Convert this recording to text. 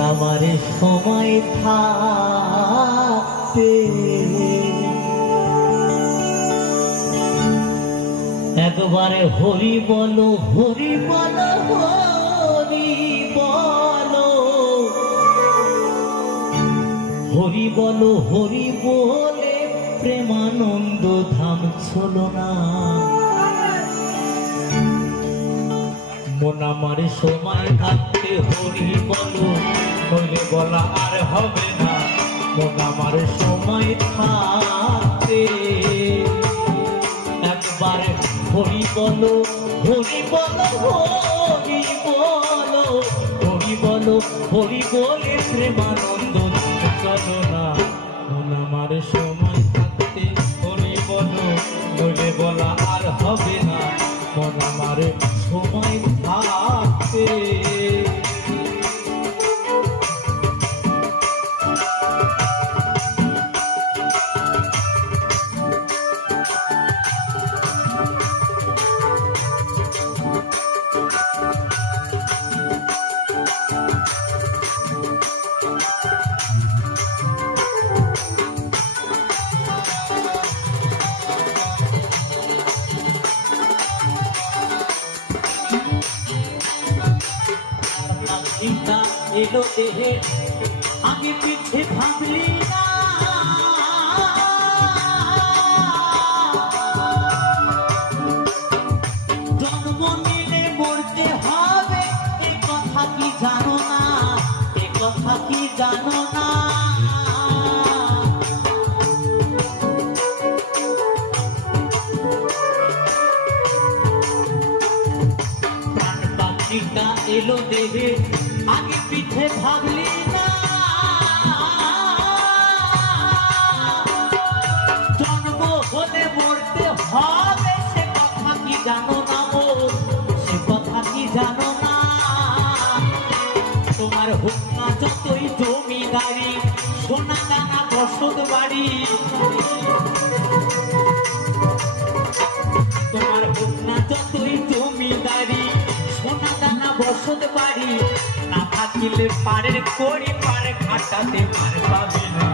আমার সময় থাকতে একবারে হরি বলো হরি বলো হরি বলো হরি বলো হরি বলে প্রেমানন্দ ধাম চলো না। মন আমার সময় থাকতে হরি বলো, হলে বলা আর হবে না। মন আমার সময় থাকতে একবারে হরি বলো হরি বলো হরি বলো হরি বলো হরি বলে প্রেমানন্দ চলো না। মন আমার সময় থাকতে হরি বলো, হলে বলা আর হবে না। মন আমার সময় থাকতে চিন্তা এলো দেহে আগে পিছে ভাবলি না। জন্ম নিলে মরতে হবে এ কথা কি জানো না, এ কথা কি জানো না। প্রাণ পাখিটা এলো দেহে আগে পিছে ভাবলি না। জন্ম হলে মরতে হবে সে কথা কি জানো না, সে কথা কি জানো না। তোমার হোক না যতই জমিদারি, সোনা দানা বসত বাড়ি, তোমার হোক না যতই জমিদারি, সোনা দানা বসত বাড়ি, না থাকিলে পারের করি পার খাটাতে পার পাবে না।